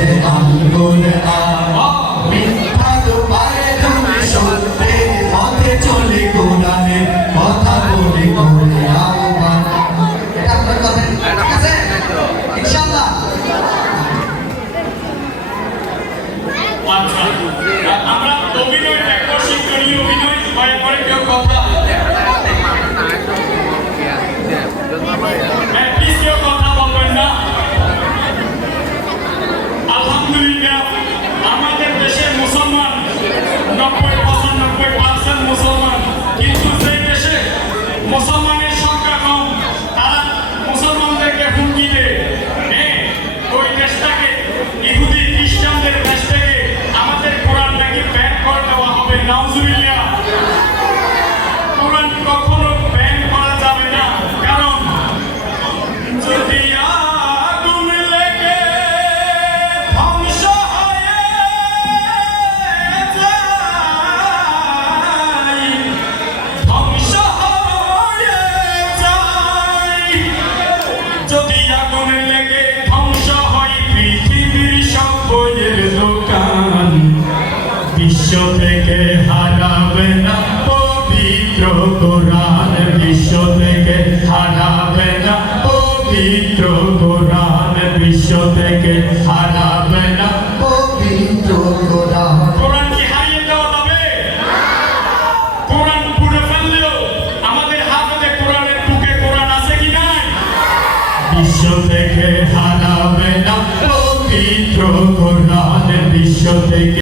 আছে আঙ্গুল মিথ্যা তো পারে তুমি সত্যি পথে চলে কোরআনের কথা বলে করে আহ্বান। এটা আপনার কথা ঠিক আছে ইনশাআল্লাহ। আচ্ছা আমরা অভিনয় দেখবো, শিক্ষণীয় অভিনয় দয়া করে কেউ কথা প্লিজ কেউ কথা বলবেন না। আলহামদুলিল্লাহ আমাদের দেশের মুসলমান 90-95% মুসলমান, কিন্তু যে দেশে মুসলমানের সংখ্যা কম তারা মুসলমানদেরকে হুমকি দেয়, ওই দেশটাকে ইহুদি খ্রিস্টানদের দেশ থেকে আমাদের কোরআন নাকি ব্যান করে দেওয়া হবে। নাউজুবিল্লাহ, কোরআন কখনো ব্যান করা যাবে না, কারণ যদি আগুন লেগে ধ্বংস হয়ে যায়, ধ্বংস হয়ে যায়, যদি আগুন লেগে ধ্বংস হয় পৃথিবীর সব বইয়ের দোকান, বিশ্ব থেকে হারাবে না পবিত্র কোরআন, বিশ্ব থেকে হারাবে না পবিত্র কোরআন, বিশ্ব থেকে হারাবে না পবিত্র কোরআন। কোরআন কি হারিয়ে দেওয়া যাবে? কোরআন পুড়ে ফেললেও আমাদের হাতে কোরআনের বুকে কোরআন আছে কি নাই? বিশ্ব থেকে হারাবে না পবিত্র কোরআন, বিশ্ব থেকে